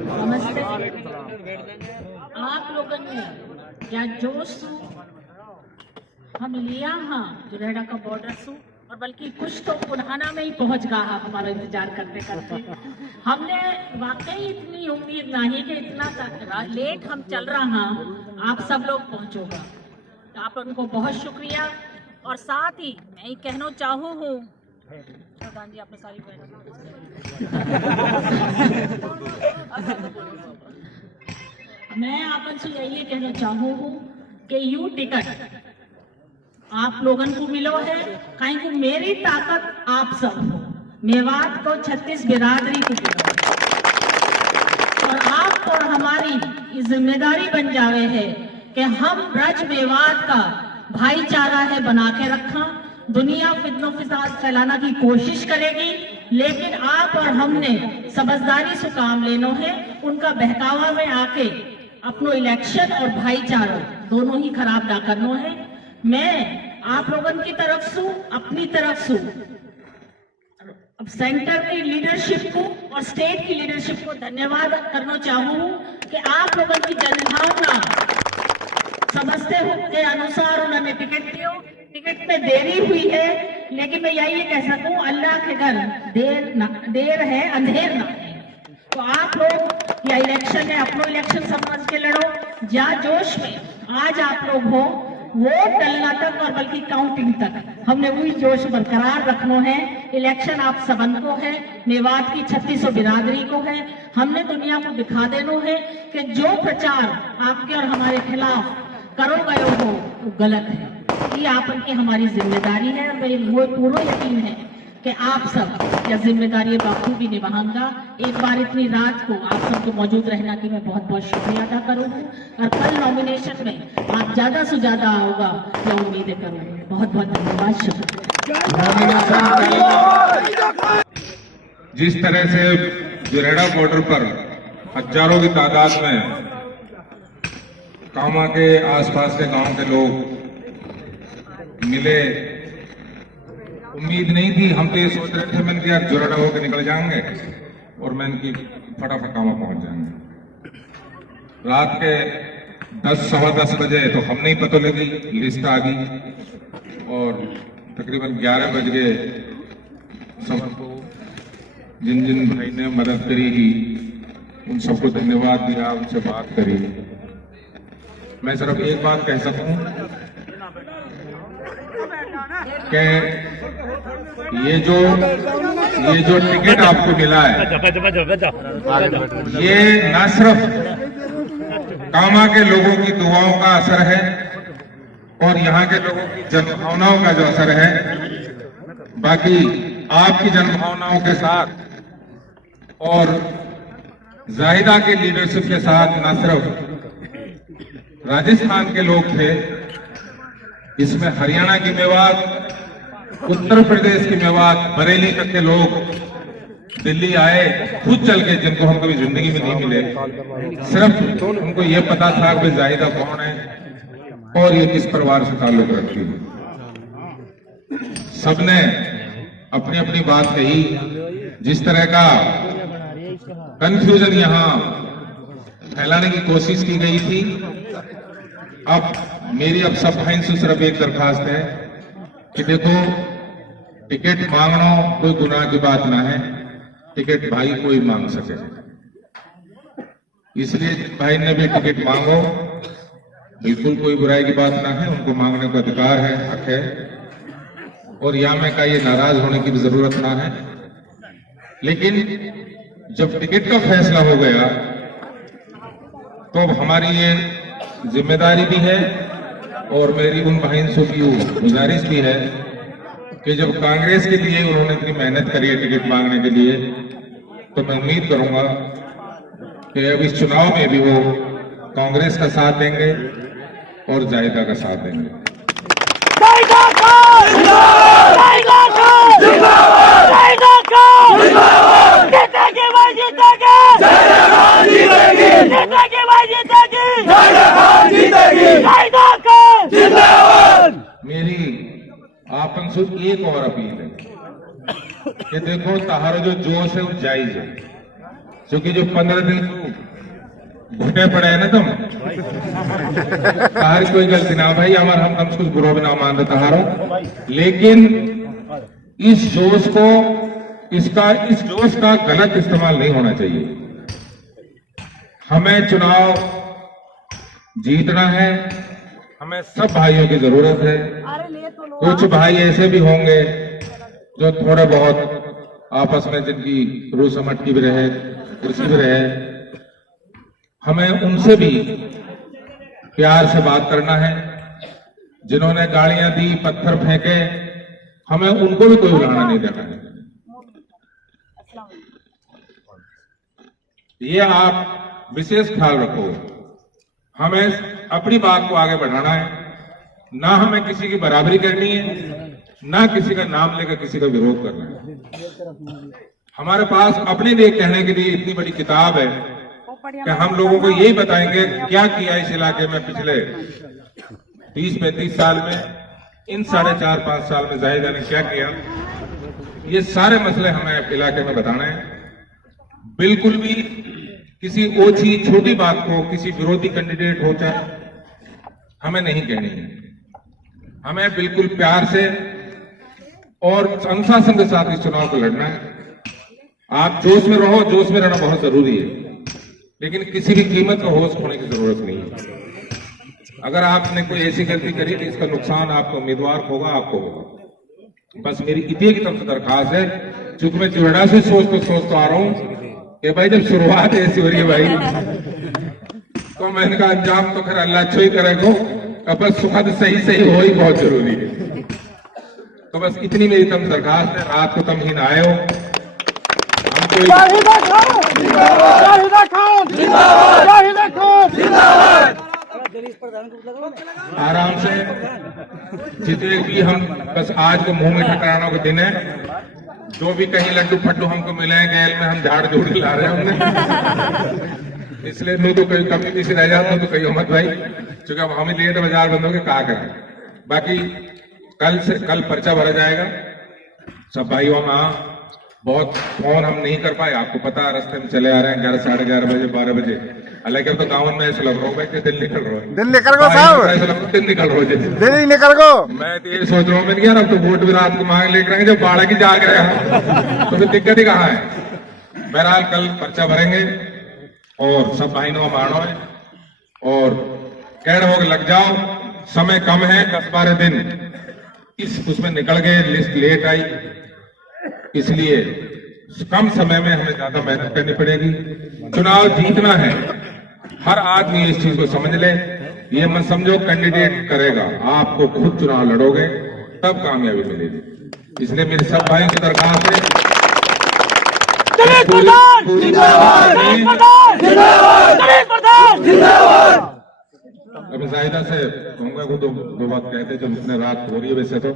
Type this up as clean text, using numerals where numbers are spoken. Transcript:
नमस्ते। आप लोगों ने क्या जोश हम लिया हाँ जुरेडा का बॉर्डर सू और बल्कि कुछ तो पुराना में ही पहुंच गया हमारा इंतजार करते करते। हमने वाकई इतनी उम्मीद नहीं कि इतना लेट हम चल रहा आप सब लोग पहुंचोगा। तो आप उनको बहुत शुक्रिया। और साथ ही मैं ये कहना चाहूँ हूँ प्रधान जी आपने सारी मैं आपसे यही कहना चाहूँ हूँ कि यू टिकट आप लोगों को मिलो है कहीं को मेरी ताकत आप सब हो मेवात को 36 बिरादरी को मिलो और आप और हमारी ये जिम्मेदारी बन जावे है कि हम ब्रज मेवात का भाईचारा है बना के रखा। दुनिया फितनो फिसाद फैलाना की कोशिश करेगी लेकिन आप और हमने समझदारी से काम लेनो है। उनका बहकावा में आके अपनो इलेक्शन और भाईचारा दोनों ही खराब ना करनो है। मैं आप लोगों की तरफ से अपनी तरफ से अब सेंटर की लीडरशिप को और स्टेट की लीडरशिप को धन्यवाद करना चाहूँ कि आप लोगों की जनभावना समझते हो के अनुसार उन्होंने टिकट दियो। टिकट में देरी हुई है लेकिन मैं यही कह सकूं अल्लाह के घर देर है अंधेर ना है। तो आप लोग या इलेक्शन है अपनो इलेक्शन समझ के लड़ो। जा जोश में आज आप लोग हो वोट डलना तक और बल्कि काउंटिंग तक हमने वही जोश बरकरार रखना है। इलेक्शन आप सबन को है मेवात की 3600 बिरादरी को है। हमने दुनिया को दिखा देना है कि जो प्रचार आपके और हमारे खिलाफ करो गए हो वो गलत है। ये आप उनकी हमारी जिम्मेदारी है और मुझे पूरा यकीन है कि आप सब यह जिम्मेदारी बाखूबी निभाऊंगा। एक बार इतनी रात को आप सबको मौजूद रहना की मैं बहुत बहुत शुक्रिया अदा करूँगी और कल नॉमिनेशन में आप ज्यादा से ज्यादा आओगा यह उम्मीद करूँगी। बहुत बहुत धन्यवाद शुक्रिया। जिस तरह से जुरेडा बॉर्डर पर हजारों की तादाद में कामा के आसपास के गांव के लोग मिले, उम्मीद नहीं थी। हम तो ये सोच रहे थे मैंने कि यार जुरेडा होकर निकल जाएंगे और मैं इनकी फटाफट कामा पहुंच जाएंगे। रात के 10 सवा 10 बजे तो हमने ही पता लगी लिस्ट आ गई और तकरीबन 11 बज गए सबको जिन जिन भाई ने मदद करी ही उन सबको धन्यवाद दिया, उनसे बात करी। मैं सिर्फ एक बात कह सकूं कि ये जो टिकट आपको मिला है ये न सिर्फ कामा के लोगों की दुआओं का असर है और यहाँ के लोगों की जनभावनाओं का जो असर है, बाकी आपकी जनभावनाओं के साथ और जाहिदा के लीडरशिप के साथ न सिर्फ राजस्थान के लोग थे, इसमें हरियाणा की मेवात, उत्तर प्रदेश की मेवात, बरेली तक के लोग दिल्ली आए खुद चल के, जिनको हम कभी जिंदगी में नहीं मिले। सिर्फ उनको ये पता था कि जाहिदा कौन है और ये किस परिवार से ताल्लुक रखती है। सबने अपनी अपनी बात कही। जिस तरह का कंफ्यूजन यहाँ फैलाने की कोशिश की गई थी, अब मेरी अब सब भाई से सिर्फ एक दरखास्त है कि देखो टिकट मांगना कोई गुनाह की बात ना है, टिकट भाई कोई मांग सके। इसलिए भाई ने भी टिकट मांगो, बिल्कुल कोई बुराई की बात ना है, उनको मांगने का अधिकार है, हक है और यहाँ में का ये नाराज होने की भी जरूरत ना है। लेकिन जब टिकट का फैसला हो गया तो अब हमारी ये जिम्मेदारी भी है और मेरी उन भाइयों की गुजारिश भी है कि जब कांग्रेस के लिए उन्होंने इतनी मेहनत करी है टिकट मांगने के लिए, तो मैं उम्मीद करूंगा कि अब इस चुनाव में भी वो कांग्रेस का साथ देंगे और जायदा का साथ देंगे। मेरी आपन से एक और अपील है कि देखो तहारो जो जोश है वो जायज है, क्योंकि जो 15 दिन घुटे पड़े है ना तुम तार कोई गलती ना भाई हमारा हम कुछ बुरा भी ना मान रहे तहारो, लेकिन इस जोश का गलत इस्तेमाल नहीं होना चाहिए। हमें चुनाव जीतना है, हमें सब भाइयों की जरूरत है। कुछ भाई ऐसे भी होंगे जो थोड़े बहुत आपस में जिनकी रूह समझ की भी रहे, कुर्सी भी रहे, हमें उनसे भी प्यार से बात करना है। जिन्होंने गालियां दी, पत्थर फेंके, हमें उनको भी कोई उड़ाना नहीं देना है। ये आप विशेष ख्याल रखो। हमें अपनी बात को आगे बढ़ाना है, ना हमें किसी की बराबरी करनी है, ना किसी का नाम लेकर किसी का विरोध करना है। हमारे पास अपने लिए कहने के लिए इतनी बड़ी किताब है कि हम लोगों को यही बताएंगे क्या किया इस इलाके में पिछले 30-35 साल में, इन 4.5-5 साल में जाहिदा ने क्या किया। ये सारे मसले हमें इलाके में बताना है। बिल्कुल भी किसी ओछी छोटी बात को किसी विरोधी कैंडिडेट हो चाहे हमें नहीं कहनी है। हमें बिल्कुल प्यार से और अनुशासन के साथ इस चुनाव को लड़ना है। आप जोश में रहो, जोश में रहना बहुत जरूरी है, लेकिन किसी भी कीमत पर होश खोने की जरूरत नहीं है। अगर आपने कोई ऐसी गलती करी तो इसका नुकसान आपका उम्मीदवार होगा, आपको होगा। बस मेरी इतनी की तरफ से दरखास्त है, चूंकि मैं जोड़ा से सोचता आ रहा हूं कि भाई जब शुरुआत ऐसी हो रही है भाई, तो मैंने कहा अंजाम तो खैर अल्लाह अच्छा ही करेगा, अब बस सुखद सही हो ही बहुत जरूरी है। तो बस इतनी मेरी तम दरखास्त है, रात को तुम ही ना आए हो। हमको आराम से जितने भी हम बस आज को मुंह मीठा कराना का दिन है। जो भी कहीं लड्डू फट्टू हमको मिले हैं गैल में, हम झाड़ जोड़ के ला रहे हैं हमने, इसलिए मैं तो कहीं कभी किसी रह जाता हूँ तो कहीं मत भाई, क्योंकि अब हम ही लिए तो बाजार बंद हो गए, कहा करें। बाकी कल पर्चा भरा जाएगा। सब भाइयों में बहुत फोन हम नहीं कर पाए, आपको पता है रास्ते में चले आ रहे हैं 11, साढ़े 11 बजे 12 बजे। हालांकि अब तो गाँव में ऐसा लग रहा हूँ कि दिन निकल रहा है, दिन निकल रहा मैं तो ये सोच रहा हूँ मैंने यार अब तो वोट भी रात को मांग लेकर आएंगे, जब बाड़ा की जाग रहे हैं तो फिर दिक्कत ही कहाँ है। बहरहाल कल पर्चा भरेंगे और सब भाइयों मानो है और कह रहे हो कि लग जाओ, समय कम है, 10-12 दिन उसमें निकल गए, लिस्ट लेट आई, इसलिए कम समय में हमें ज्यादा मेहनत करनी पड़ेगी। चुनाव जीतना है, हर आदमी इस चीज को समझ ले। ये मत समझो कैंडिडेट करेगा, आपको खुद चुनाव लड़ोगे तब कामयाबी मिलेगी। इसलिए मेरे सब भाइयों की दरखास्त है, अभी जाहिदा से कहूंगा वो दो बात कहते जब इतने रात हो रही है वैसे तो